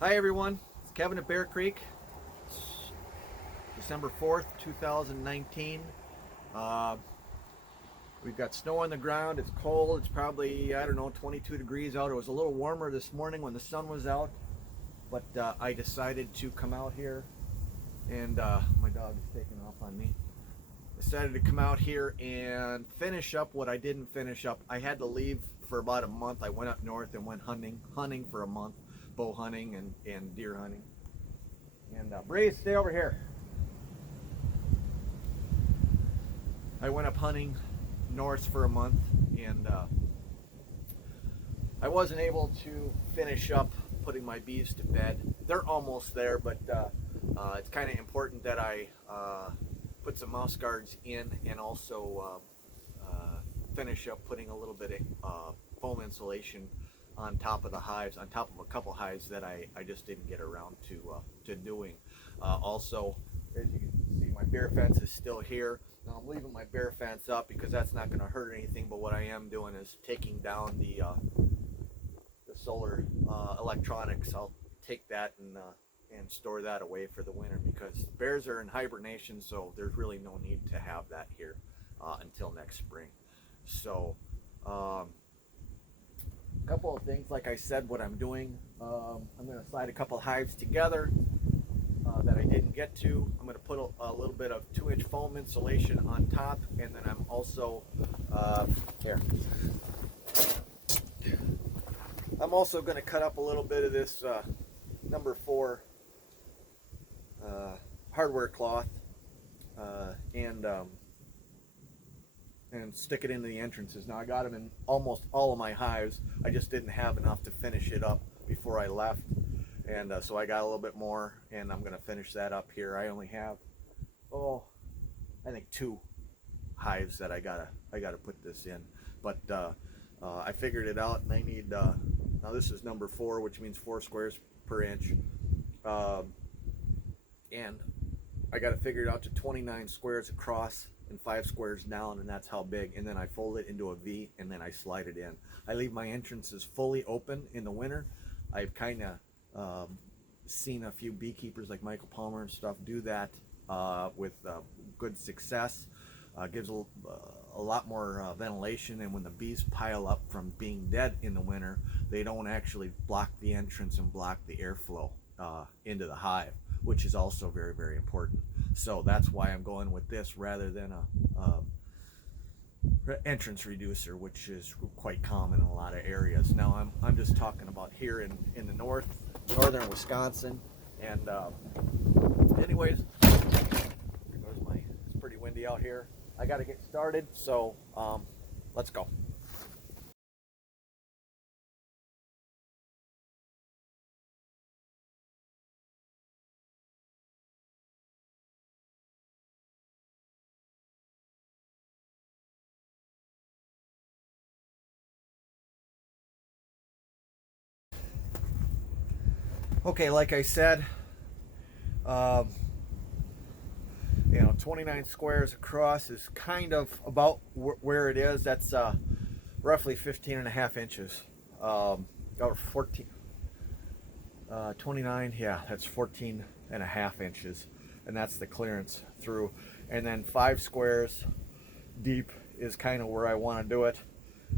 Hi everyone, it's Kevin at Bear Creek. It's December 4th, 2019. Uh, we've got snow on the ground, it's cold, it's probably, I don't know, 22 degrees out. It was a little warmer this morning when the sun was out, but I decided to come out here and my dog is taking off on me. Decided to come out here and finish up what I didn't finish up. I had to leave for about a month. I went up north and went hunting for a month, bow hunting and deer hunting. And Braze, stay over here. I went up hunting north for a month, and I wasn't able to finish up putting my bees to bed. They're almost there, but it's kind of important that I put some mouse guards in and also finish up putting a little bit of foam insulation on top of the hives, on top of a couple hives that I just didn't get around to doing. Also, as you can see, my bear fence is still here. Now I'm leaving my bear fence up because that's not going to hurt anything, but what I am doing is taking down the solar electronics. I'll take that and store that away for the winter because bears are in hibernation, so there's really no need to have that here until next spring. So a couple of things, like I said, what I'm doing, I'm going to slide a couple hives together that I didn't get to. I'm going to put a little bit of 2-inch foam insulation on top, and then I'm also here. I'm also going to cut up a little bit of this number 4 hardware cloth and stick it into the entrances. Now I got them in almost all of my hives. I just didn't have enough to finish it up before I left, and so I got a little bit more, and I'm going to finish that up here. I only have I think 2 hives that I gotta put this in, but I figured it out, and I need now this is number 4, which means 4 squares per inch, and I got to figure it out to 29 squares across and 5 squares down, and that's how big. And then I fold it into a V, and then I slide it in. I leave my entrances fully open in the winter. I've kind of seen a few beekeepers like Michael Palmer and stuff do that with good success. Gives a lot more ventilation, and when the bees pile up from being dead in the winter, they don't actually block the entrance and block the airflow into the hive, which is also very, very important. So that's why I'm going with this rather than a entrance reducer, which is quite common in a lot of areas. Now I'm just talking about here in the northern Wisconsin. And anyways, it's pretty windy out here. I got to get started, so let's go. Okay, like I said, um, 29 squares across is kind of about where it is. That's roughly 15 and a half inches. Or 14, 29, yeah, that's 14 and a half inches. And that's the clearance through. And then 5 squares deep is kind of where I want to do it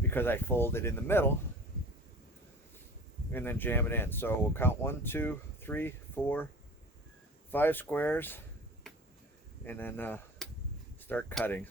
because I fold it in the middle and then jam it in. So we'll count 1, 2, 3, 4, 5 squares, and then start cutting.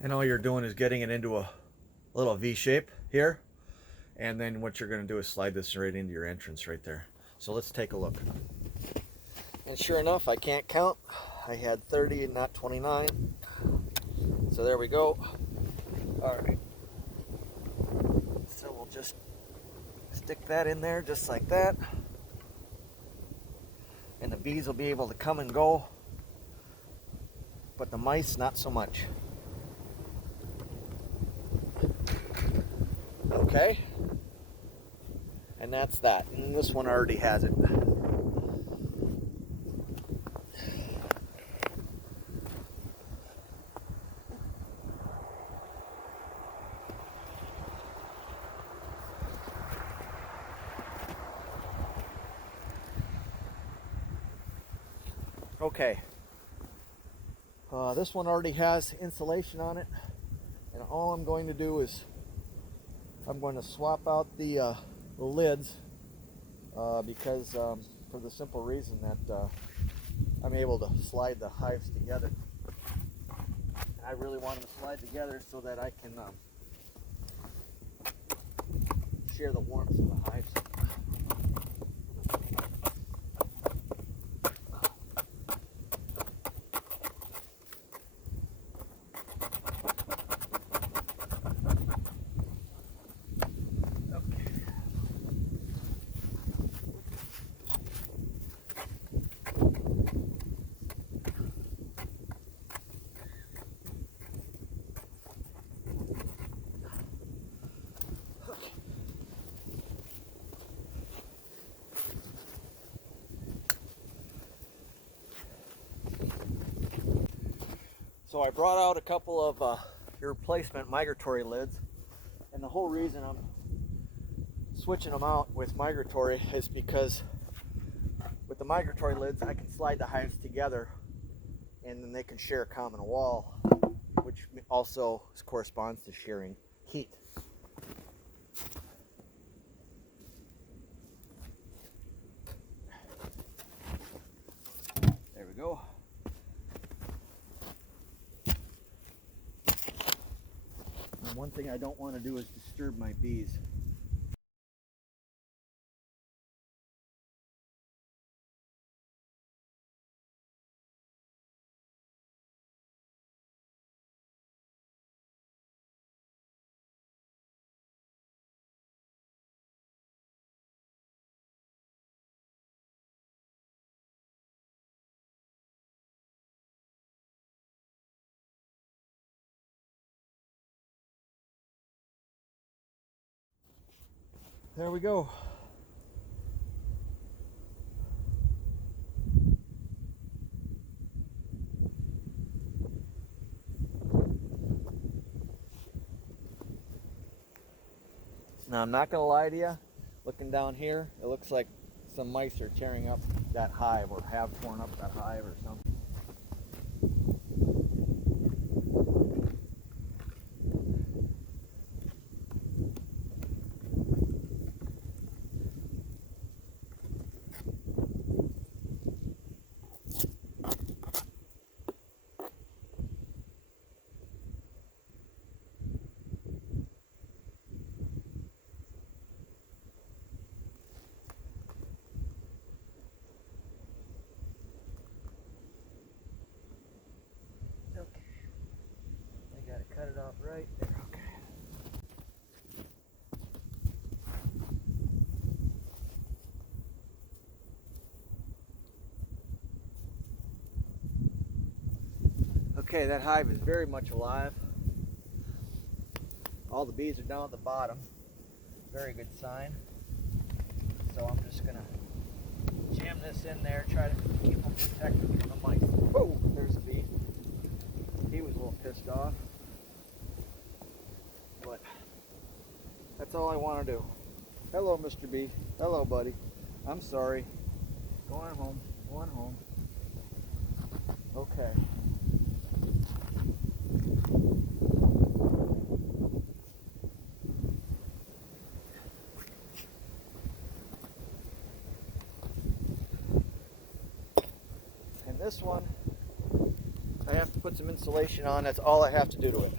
And all you're doing is getting it into a little V shape here, and then what you're going to do is slide this right into your entrance right there. So let's take a look. And sure enough, I can't count. I had 30 and not 29. So there we go. All right. So we'll just stick that in there just like that. And the bees will be able to come and go, but the mice not so much. Okay. And that's that. And this one already has it. Okay. This one already has insulation on it, and all I'm going to do is I'm going to swap out the lids because for the simple reason that I'm able to slide the hives together, and I really want them to slide together so that I can share the warmth of the hives. So I brought out a couple of replacement migratory lids, and the whole reason I'm switching them out with migratory is because with the migratory lids I can slide the hives together and then they can share a common wall, which also corresponds to sharing heat. There we go. And one thing I don't want to do is disturb my bees. There we go. Now I'm not going to lie to you, looking down here, it looks like some mice are tearing up that hive or have torn up that hive or something. Okay, I got to cut it off right there. Okay. Okay, that hive is very much alive. All the bees are down at the bottom. Very good sign. So I'm just going to jam this in there, try to keep them protected from the mice. Whoa, there's a bee. He was a little pissed off. But that's all I want to do. Hello, Mr. Bee. Hello, buddy. I'm sorry. Go on home. Go on home. Okay. And this one, I have to put some insulation on. That's all I have to do to it.